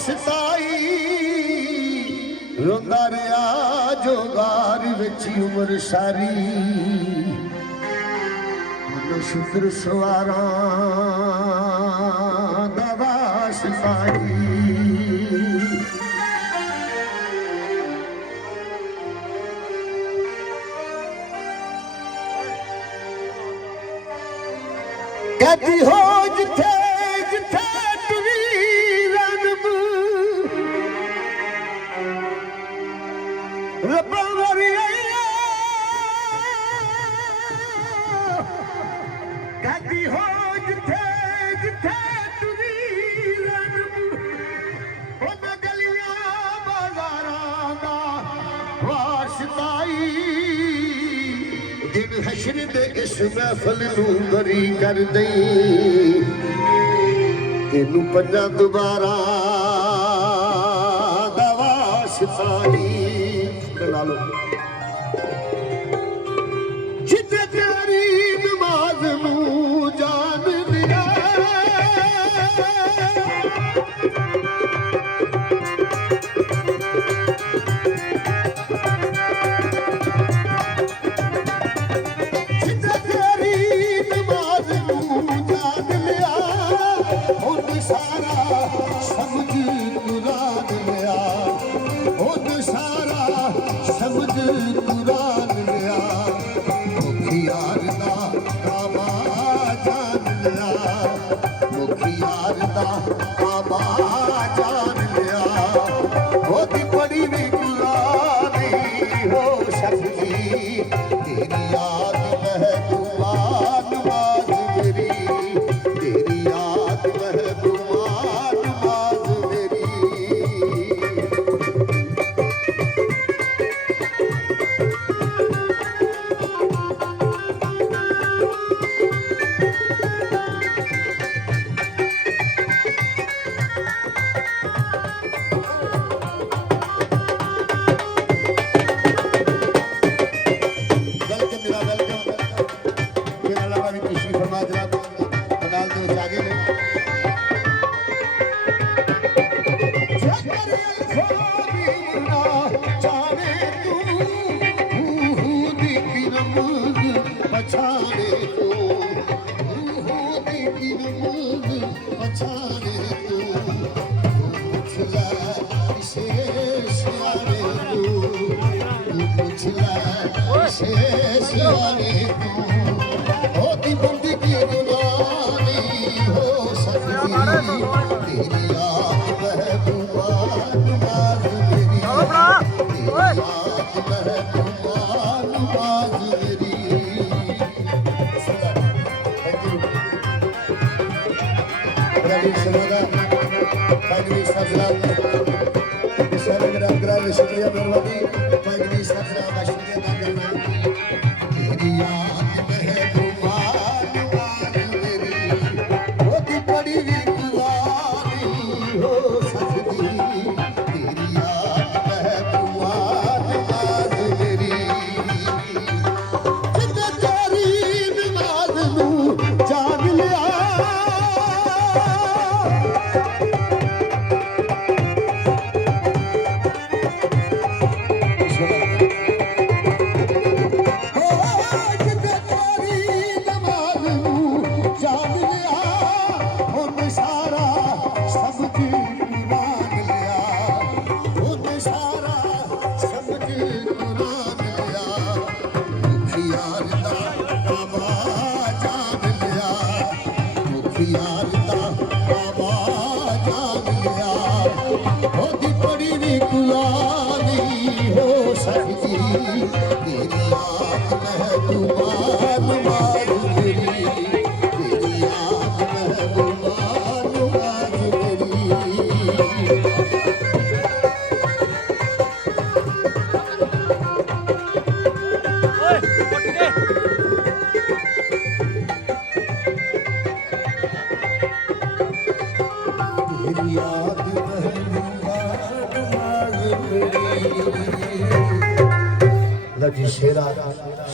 वास्ताई रोंदा रहा जोगार विच उमर सारी शुक्र सवारा दा वास्ताई कहती हो जिथे जिथे तुरी रनम रब्बा वरिया कहती हो जिथे जिथे तुरी रनम उन गलियां बाजारां दा वास्ताई दिन हशर दे इस महफल नू बरी कर दई तेनू पंजा दोबारा दा वास्ताई ला लो जिथे तेरी नमाज नू जान लिया शुक्रिया मेहरबानी लगी शेरा